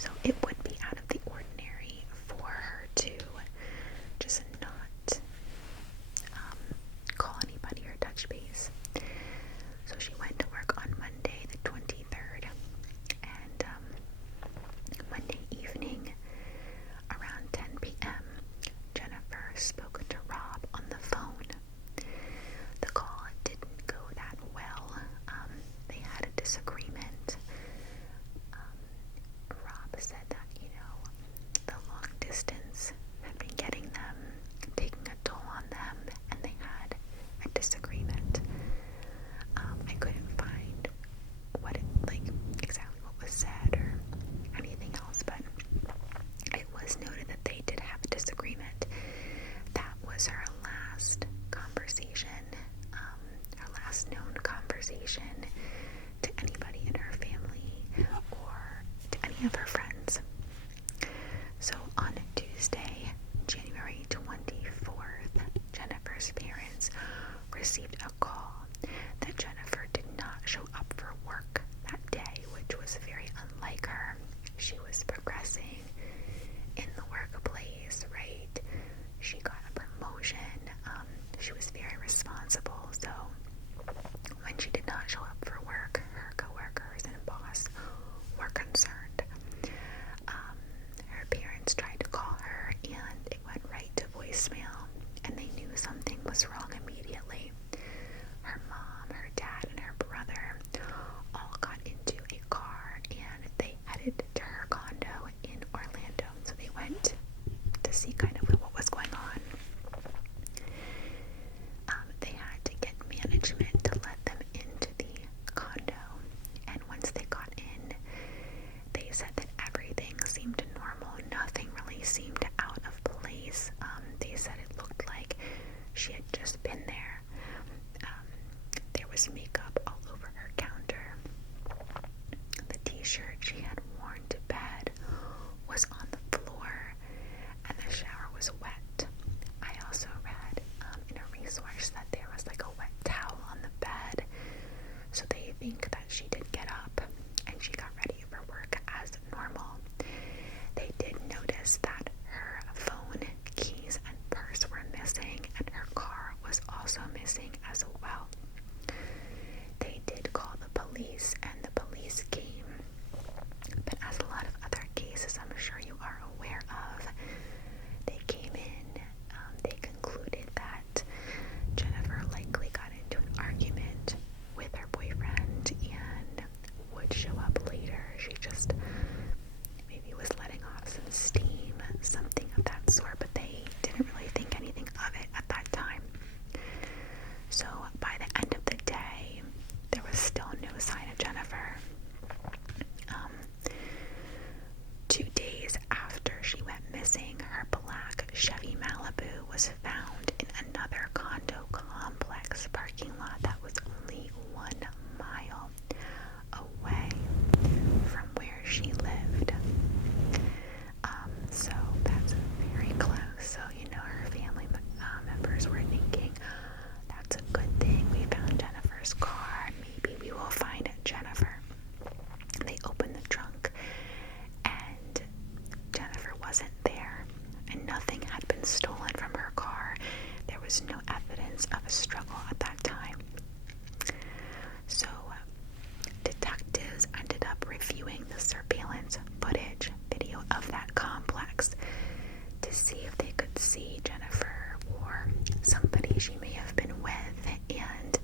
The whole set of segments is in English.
So it would be out of the ordinary for her to just not call anybody or touch base. So she went to work on Monday the 23rd, and Monday evening around 10 p.m. Jennifer spoke to Rob on the phone. The call didn't go that well. They had a disagreement. Rob said that, the long distance had been taking a toll on them, and they had a disagreement. I couldn't find exactly what was said or anything else, but it was noted that they did have a disagreement. That was her last conversation, her last known conversation to anybody in her family or to any of her friends. So on Tuesday, January 24th, Jennifer's parents received a call that Jennifer did not show up for work that day, which was very unlike her. She was progressing in the workplace, right? She got a promotion. She was very responsible. So when she did not show up for work, her coworkers and boss were concerned. Her parents tried to call her, and it went right to voicemail, and they knew something was wrong immediately. Her mom, her dad, and her brother all got into a car, and they headed to her condo in Orlando. So they went to see kind of what was going on. They had to get management to let them into the condo, and once they got in, they said that everything seemed normal. Nothing really seemed out of place. They said it looked like she had just been there. There was makeup all over her counter. The t-shirt she had worn to bed was on the floor, and the shower was wet. I also read in a resource that there was a wet towel on the bed, so they think that she did get up and she got ready for work as normal. They did notice that her phone, keys, and purse were missing, and her car was also missing as well. They did call the police, and the police came, but as a lot of other cases I'm sure you are aware of, they came in, they concluded that Jennifer likely got into an argument with her boyfriend and would show up later. She just maybe was letting off some steam, something of that sort, but they didn't really think anything of it at that time. So by the end of the day, there was still no sign of Jennifer. 2 days after she went missing, her black Chevy Malibu was found in another condo complex parking lot that was only 1 mile away from where she lived. So that's very close. So, her family members were thinking, that's a good thing. We found Jennifer's car. Maybe we will find Jennifer. They opened the trunk, and Jennifer wasn't there, and nothing had been stolen from her car. There was no evidence of a struggle at that time. So detectives ended up reviewing the surveillance footage video of that complex to see if they could see Jennifer or somebody she may have been with, and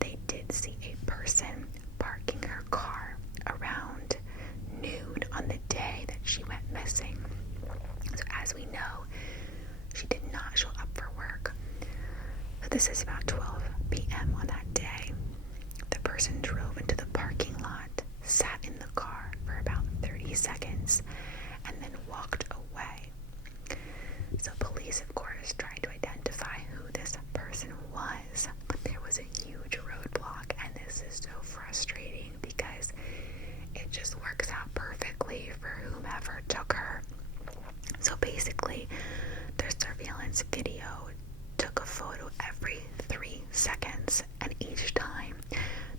they did see a person parking her car around noon on the day that she went missing. So as we know, she did not show up for work. So this is about 12 p.m. on that day. The person drove into the parking lot, sat in the car for about 30 seconds, and then walked away. So police, of course, tried to identify who this person was, but there was a huge roadblock, and this is so frustrating because it just works out perfectly for whomever took her. So basically, the surveillance video took a photo every 3 seconds, and each time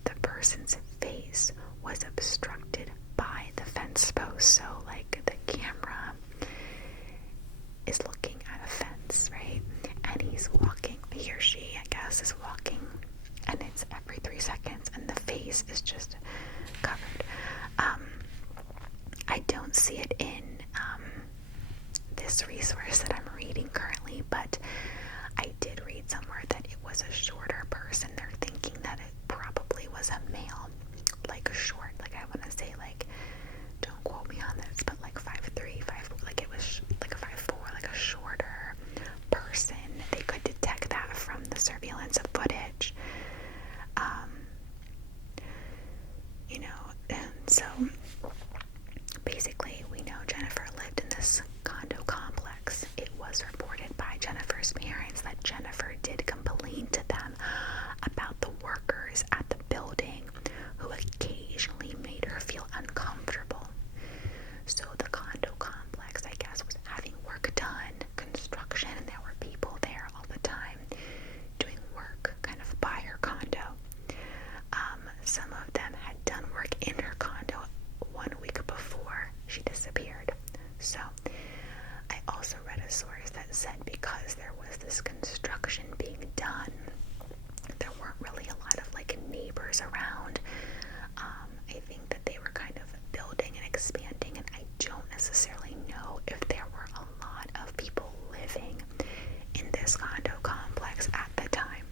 the person's face was obstructed by the fence post. don't see it in this resource that I'm reading currently, but I did read somewhere that it was a shorter person. They're thinking that it probably was a male, like a short, like I want to say, like, don't quote me on this, but like 5'3", 5'4", like it was like a 5'4", like a shorter person. They could detect that from the surveillance footage. You know, and so basically we know Jennifer lived in this condo complex. It was reported by Jennifer's parents that Jennifer did complain to them about the workers at the building who occasionally made her feel uncomfortable. So the condo complex, I guess, was having work done, construction, and there were people there all the time doing work kind of by her condo. Some of them had done work in her condo 1 week before she disappeared. So I also read a source that said because there was this construction being done, there weren't really a lot of like neighbors around. I think that they were kind of building and expanding, and I don't necessarily know if there were a lot of people living in this condo complex at the time.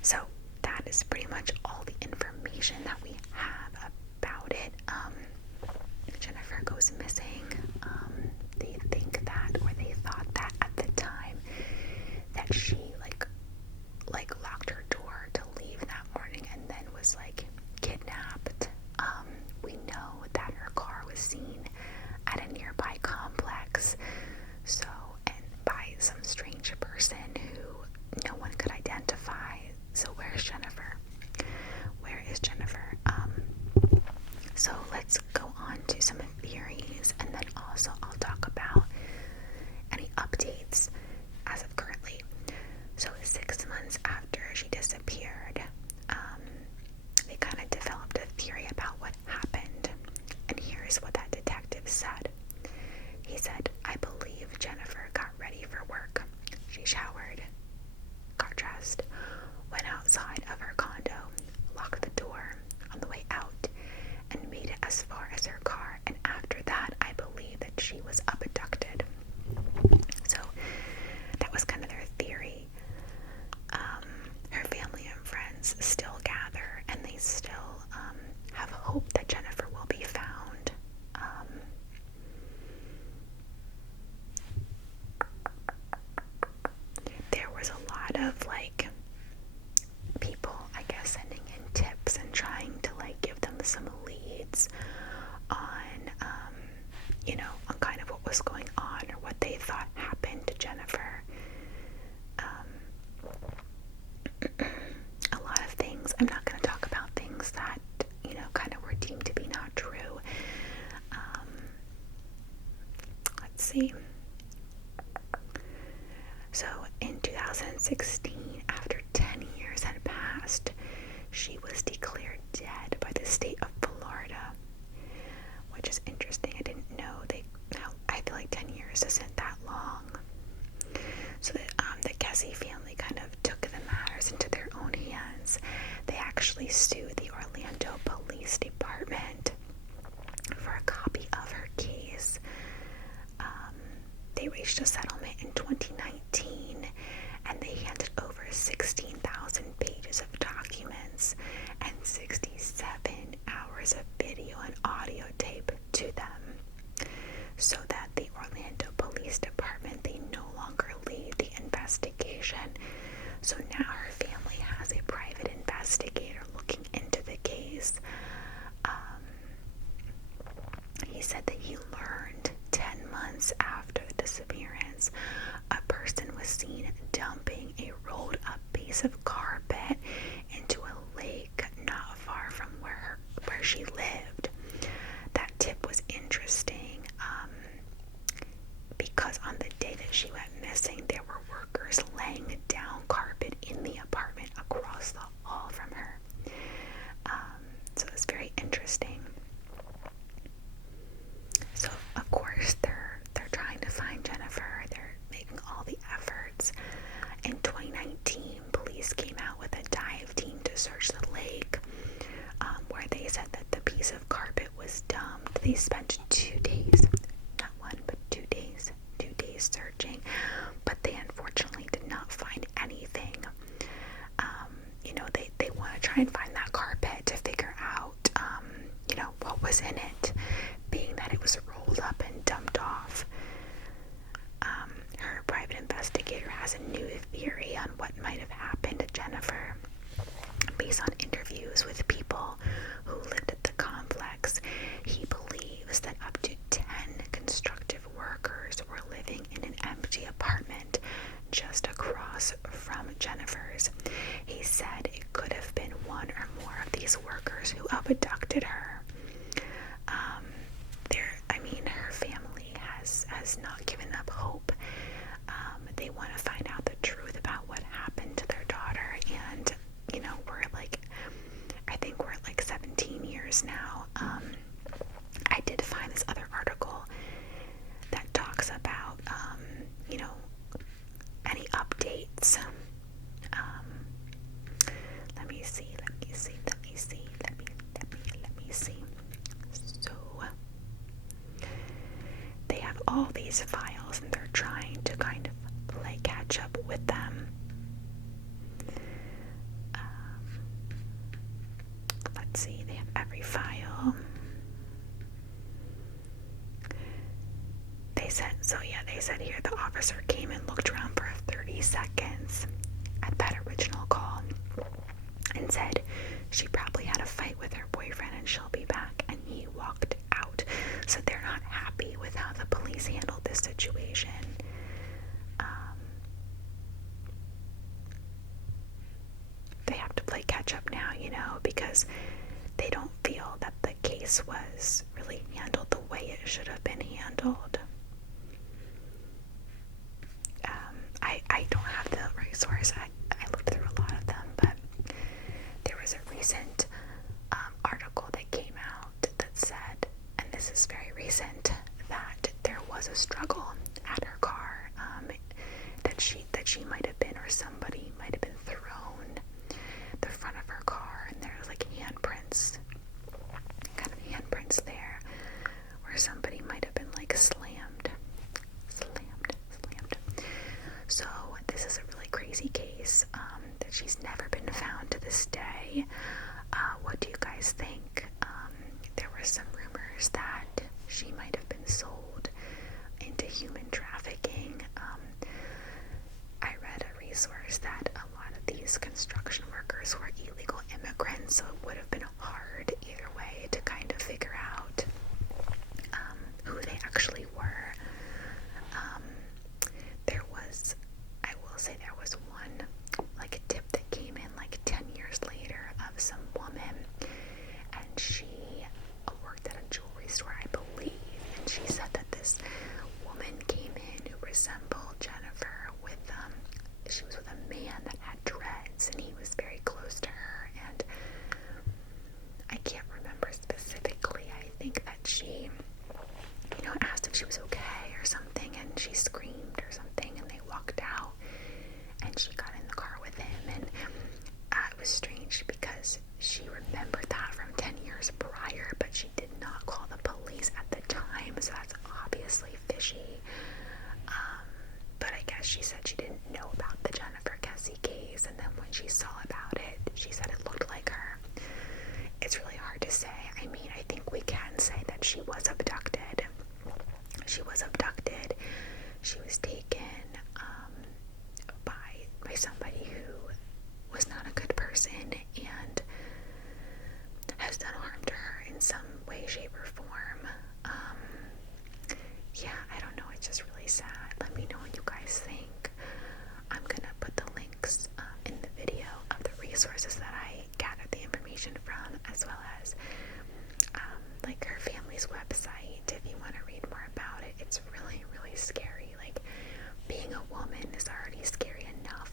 So that is pretty much all the information that we have about it. Jennifer goes missing. They think that, or they thought that at the time, that she like locked her door to leave that morning and then was like kidnapped. We know that her car was seen at a nearby complex, so, and by some strange person who no one could identify. So where's Jennifer? Where is Jennifer? So let's go on to some theories, and then also I'll talk about any updates as of currently. So 6 months after she disappeared, they kind of developed a theory about what happened. And here's what that detective said. He said, I believe Jennifer got ready for work. She showered, got dressed, went outside of her condo, locked the door on the way out, and made it as far as her car. And after that, I believe that she was abducted. So that was kind of their theory. Her family and friends still gather, and they still have hope that Jennifer will be found. There was a lot of like people, I guess, sending in tips and trying to like give them some leads on on kind of what was going on or what they thought happened to Jennifer. A lot of things. I'm not going to talk about things that kind of were deemed to be not true. Let's see. So in 2016, after 10 years had passed, she was declared dead by the state of Florida, which is interesting. I didn't know I feel like 10 years isn't that long. So the Kesse family kind of took the matters into their own hands. They actually sued the Orlando Police Department for a copy of her case. They reached a settlement in 2019, and they handed over 16,000 pages of documents and 67 hours of video and audio tape to them, so that the Orlando Police Department, they no longer lead the investigation. So now her family has a private investigator looking into the case. He said that he learned 10 months after the disappearance, a person was seen dumping a rolled up piece of carpet into a lake not far from where she lived. That tip was interesting because on the day that she went missing, there were workers laying down carpet in the apartment across the hall from her. So it was very interesting. So of course they're trying to find Jennifer. They're making all the efforts. In 2019, police came out with a dive team to search the lake, where they said that the piece of carpet was dumped. they spent 2 days, not one, but 2 days, 2 days searching, but they unfortunately did not find anything. They want to try and find that carpet to figure out, what was in it, being that it was rolled up and dumped off. Her private investigator has a new theory on what might have happened to Jennifer. Based on interviews with people who lived at the complex, he believes that up to 10 constructive workers were living in an empty apartment just across from Jennifer's. He said it could have been one or more of these workers who abducted her. Her family has not given up hope. They want to find out the truth about what happened to their daughter, and I think we're at 17 years now. I did find this other article that talks about any updates. Let me see. So they have all these files and they're trying to kind of play catch up with them. Let's see, they have every file. They said here the officer came and looked around for 30 seconds at that original call and said she probably had a fight with her boyfriend and she'll be back, and he walked out. So they're not happy with how the police handled this situation. They have to play catch up now, because they don't feel that the case was really handled the way it should have been handled. I don't have the right source. I looked through a lot of them, but there was a recent article that came out that said, and this is very recent, that there was a struggle at her car, that she might have been, or somebody might have been thrown the front of her car, and there's handprints there, where somebody might have been slammed. So this is a really crazy case, that she's never been found to this day. What do you guys think? There were some rumors that she might have been sold into human trafficking. I read a resource that a lot of these construction workers were illegal immigrants, so it would have been hard either way to kind of figure out who they actually were. There was one tip that came in 10 years later of some woman, and she worked at a jewelry store, I believe, and she said that this woman came in who resembled Jennifer she was with a man that had dreads, and he was very close to her, and I can't remember specifically. I think that she asked if she was okay or something, and she screamed or something, and they walked out, and she got in the car with him, and it was strange because she remembered that from 10 years prior, but she did not call the police at the time, so that's obviously fishy. But I guess she said she didn't know about the Jennifer Kesse case, and then when she saw about it, she said it looked like her. It's really hard to say. I think we can say that she was abducted. She was taken by somebody who was not a good person and has done harm to her in some way, shape, or form. I don't know. It's just really sad. Let me know what you guys think. I'm gonna put the links in the video of the resources that I gathered the information from, as well as her family's website if you want to read more about it. It's really, really scary. Being a woman is already scary enough.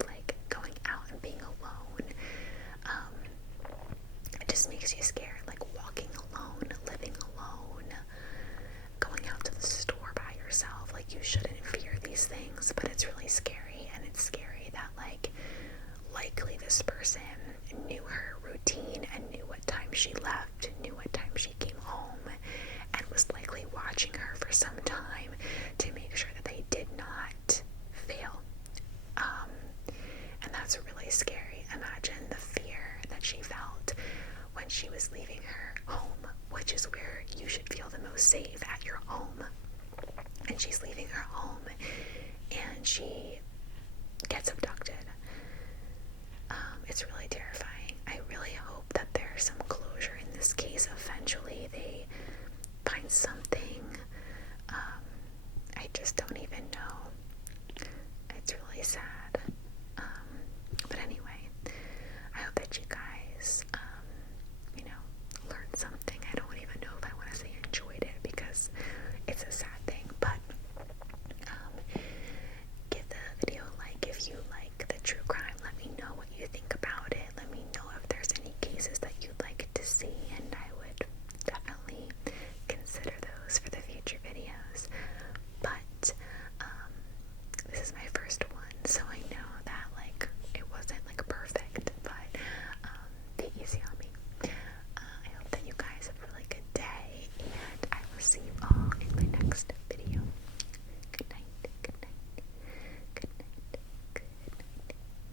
Going out and being alone, it just makes you scared. Walking alone, living alone. at your home, and she's leaving her home, and she gets abducted. It's really terrifying. I really hope that there's some closure in this case. Eventually they find something. I just don't even know. It's really sad.